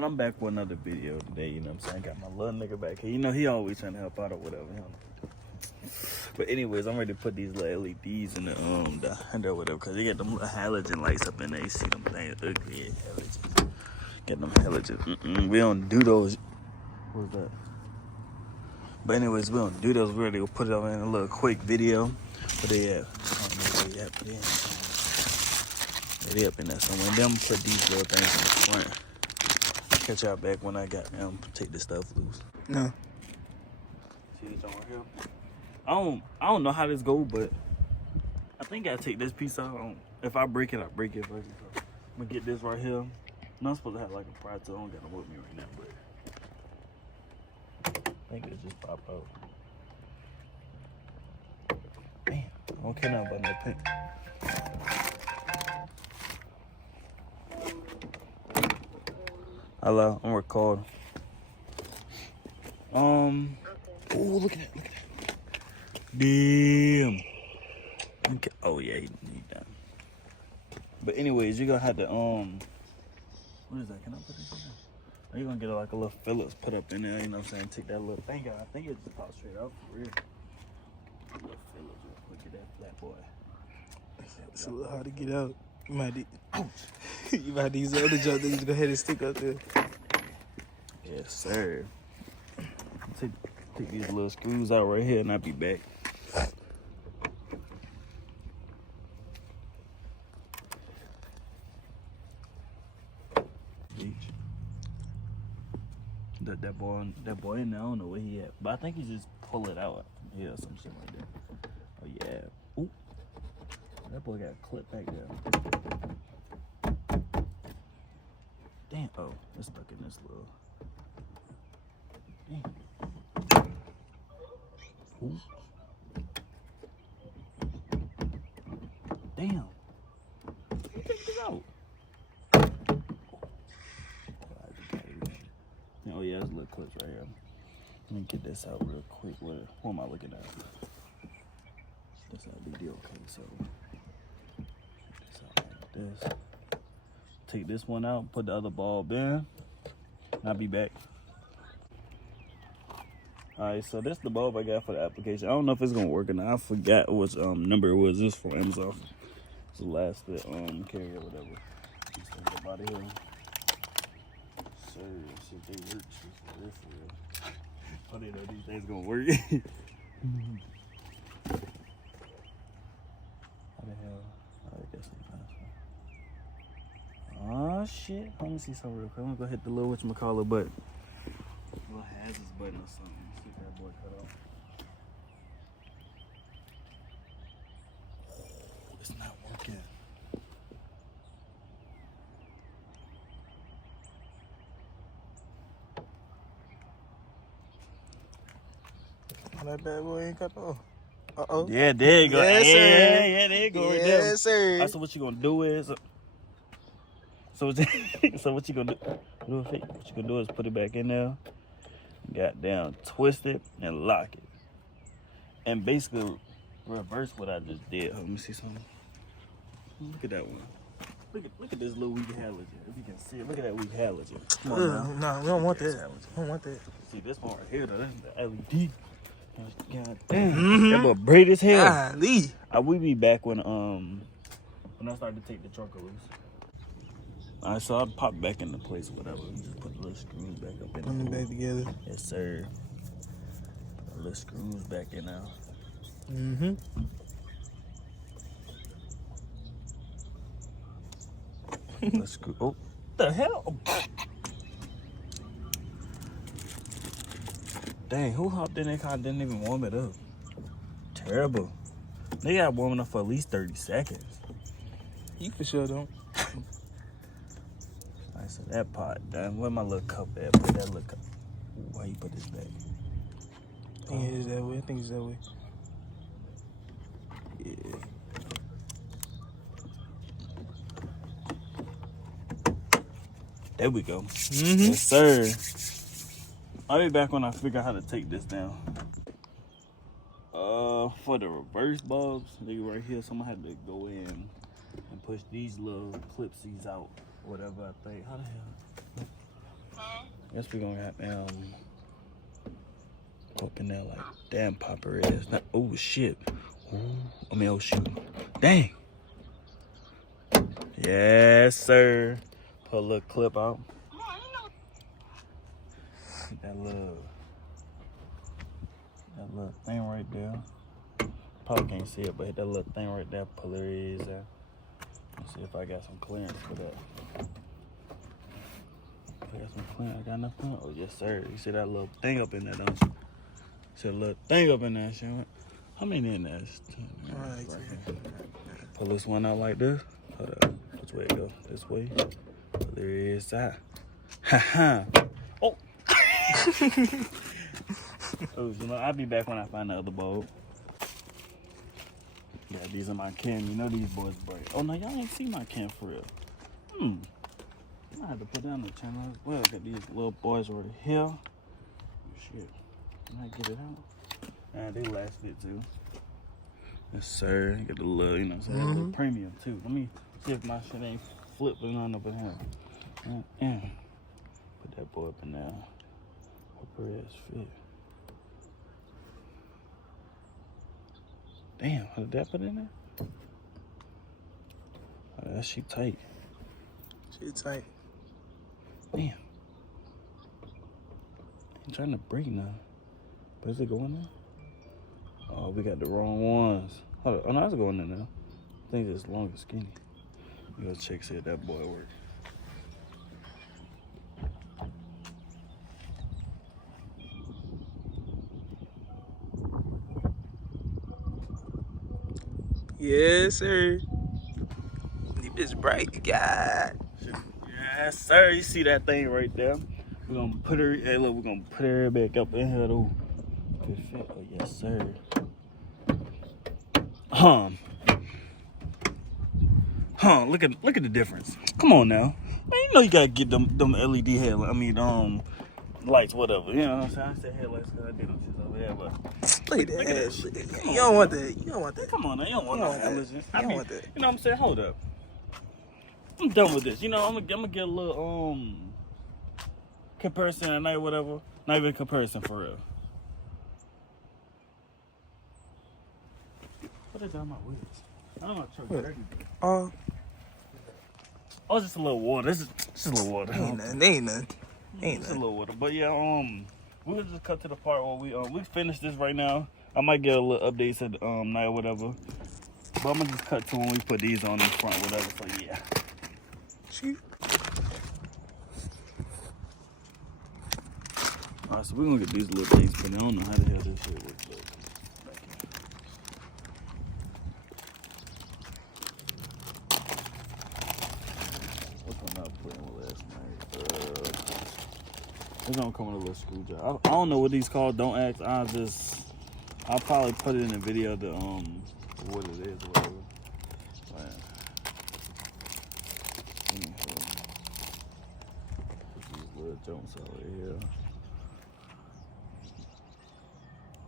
And I'm back with another video today, you know what I'm saying? Got my little nigga back here. You know, he always trying to help out or whatever. You know? But anyways, I'm ready to put these little LEDs in the handle or whatever, because they got them little halogen lights up in there. You see them things, ugly halogens. Get them halogens. We don't do those. What's that? But anyways, we don't do those. We're ready to put it up in a little quick video. But they have, I don't know where they at, but they up in there somewhere. Then I'm gonna put these little things in the front. Catch y'all back when I got them. Take this stuff loose. No. See this on right here? I don't know how this go, but I think I take this piece out. If I break it, I break it first. So I'm gonna get this right here. I'm not supposed to have like a prize, so I don't got them with me right now, but I think it just pop out. Damn, I don't care nothing about no pink. Hello, I'm recording. Oh, look at that. Damn. Okay. Oh yeah, he done. But anyways, you're gonna have to what is that? Can I put this in there? Or you're gonna get like a little Phillips put up in there, you know what I'm saying? Take that little thing out. I think it just pops straight out for real. A little Phillips real quick, get that flat boy. It's a little hard to get out. You might you might use the other jump that you go ahead and stick up there. Yes, sir. Take these little screws out right here and I'll be back. That boy in there, I don't know where he at. But I think he just pull it out from here or some shit like that. Oh yeah. Ooh. That boy got a clip back there. Damn. Oh, it's stuck in this little. Damn. Ooh. Damn. Take this out. Oh yeah, there's little clips right here. Let me get this out real quick. What am I looking at? This LED. Okay, so this out like this. Take this one out, put the other bulb in, and I'll be back. Alright, so that's the bulb I got for the application. I don't know if it's gonna work or not. I forgot what number it was. This from Amazon. It's the last carrier or whatever. Let's get up out of here. Sir, see if they work. For real. I didn't know these things gonna work. How the hell? Alright, that's some oh shit. Let me see something real quick. I'm gonna go hit the little whatchamacallit button. Little hazards button or something. See if that boy cut off. Oh, it's not working. That bad boy ain't cut off. Uh-oh. Yeah, there you go. Yes, sir. Yeah, there you go. Yes, sir. Right, so what you gonna do is, so what you gonna do? What you gonna do is put it back in there, goddamn, twist it and lock it, and basically reverse what I just did. Let me see something. Look at that one. Look at this little weak halogen. If you can see it, look at that weak halogen. Come on now. No, we don't want that. We don't want that. See this one right here, though. That's the LED. God damn. That boy bright as hell. Lee. We be back when I started to take the truck loose. Alright, so I'll pop back into place or whatever. Just put the little screws back up in there. Put them back together. Yes, sir. Put the little screws back in now. Let's screw. Oh, what the hell? Dang, who hopped in that car and didn't even warm it up? Terrible. They got warming up for at least 30 seconds. You for sure don't. Alright, so that pot, damn, where my little cup at? Put that little cup. Ooh, why you put this back? I think it's that way. I think it's that way. Yeah. There we go. Yes, sir. I'll be back when I figure out how to take this down. For the reverse bulbs, they right here, so I'm gonna have to go in and push these little clipsies out, whatever I think. How the hell? Guess we gonna have up in there like damn popper is. Oh shit. Ooh, I mean, oh shoot. Dang. Yes, sir. Put a little clip out. That little thing right there. Probably can't see it, but hit that little thing right there. Pull her ears out. Let's see if I got some clearance for that. I got some clearance. I got enough clearance. Oh yes, sir. You see that little thing up in there, don't you? See a little thing up in there, shit. How many in there? Right. Pull this one out like this. Hold up. Which way it go? This way. Pull her ears out. Ha ha. Oh. Oh, you know, I'll be back when I find the other bulb. Yeah, these are my cam. You know these boys break. Oh, no, y'all ain't see my cam for real. I have to put down the channel as well. Got these little boys right here. Oh, shit. Can I get it out? Nah, they lasted too. Yes, sir. Got the little, you know what I'm saying? A little premium too. Let me see if my shit ain't flipping on up in here. Put that boy up in there. Hope her ass fit. Damn, how did that put in there? Oh, that shit tight. Shit tight. Damn. I'm trying to break now. But is it going there? Oh, we got the wrong ones. Hold on. Oh, no, it's going in now. I think it's long and skinny. We gotta check, see if that boy works. Yes, sir. You just bright, God. Yes, sir. You see that thing right there? We're gonna put her. Hey, look, we're gonna put her back up in here though. Good fit. Oh yes, sir. Look at the difference. Come on now, man. You know you gotta get them LED headlights. I mean, lights, whatever. You know what I'm saying? I said headlights because I did them shit over there, but look at that shit. You don't want that. You don't want that. Come on now, you don't want no halogens. You don't want that. You know what I'm saying? Hold up. I'm done with this. You know, I'm gonna get a little comparison at night, whatever. Not even comparison for real. What is on my wheels? I don't know if truck dirty. Oh, it's just a little water. This is just a little water. Ain't nothing. It's a little water. But yeah, we're gonna just cut to the part where we finish this right now. I might get a little updates at night or whatever. But I'm gonna just cut to when we put these on in front, whatever. So yeah. Shoot. Alright, so we're gonna get these little things put in. I don't know how the hell this shit works. It's gonna come with a little screwdriver. I don't know what these called. Don't ask. I'll probably put it in a video to what it is or whatever. Put these little jumps over here.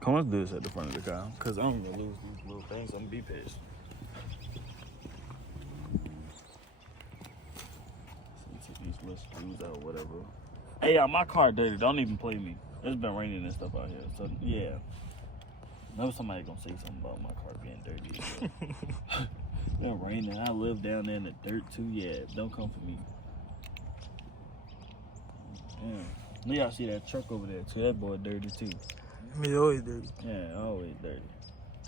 Come on, let's do this at the front of the car, cause I'm gonna lose these little things. I'm gonna be pissed. Take these little screws out, or whatever. Hey, my car dirty. Don't even play me. It's been raining and stuff out here. So, yeah. Maybe somebody gonna say something about my car being dirty. It's been raining. I live down there in the dirt, too. Yeah, don't come for me. Yeah. Look, y'all see that truck over there, too. That boy dirty, too. He's always dirty. Yeah, always dirty.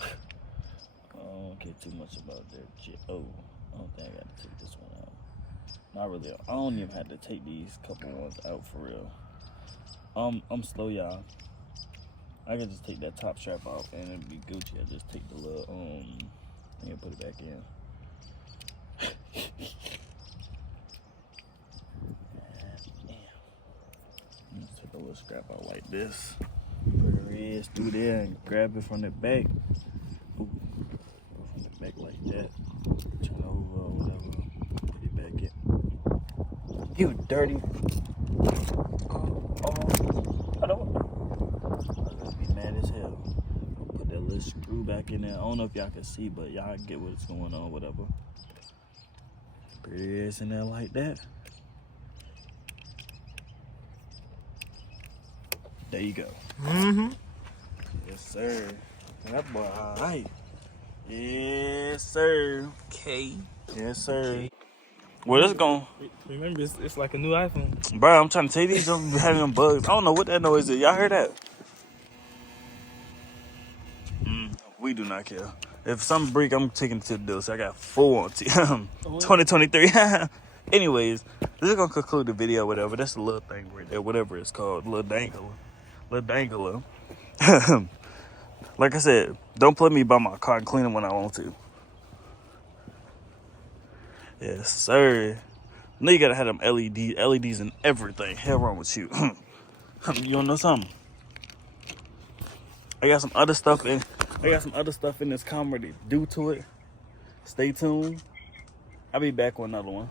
I don't care too much about that shit. Oh, I don't think I gotta take this one out. Not really. I don't even have to take these couple ones out for real. I'm slow, y'all. I can just take that top strap off and it'd be Gucci. I just take the little thing and put it back in. Damn. Let's take a little strap out like this. Put her wrist through there and grab it from the back. Ooh. From the back like that. Turn over or whatever. Put it back in. You dirty. I don't. I'll just be mad as hell. Put that little screw back in there. I don't know if y'all can see, but y'all get what's going on, whatever. Put it in there like that. There you go. Mm-hmm. Yes, sir. That boy, all right. Yes, sir. Okay. Yes, sir. Well, it's going. Remember, it's like a new iPhone. Bro, I'm trying to tell you, these don't be having them bugs. I don't know what that noise is. Y'all heard that? We do not care. If something break, I'm taking it to the deal. So I got 4 on 2023. Anyways, this is gonna conclude the video. Whatever. That's a little thing right there. Whatever it's called, little dangler. Like I said, don't put me by my car and clean it when I want to. Yes, sir. Now you gotta have them LEDs and everything. Hell wrong with you? You wanna know something? I got some other stuff in this comedy due to it. Stay tuned. I'll be back with another one.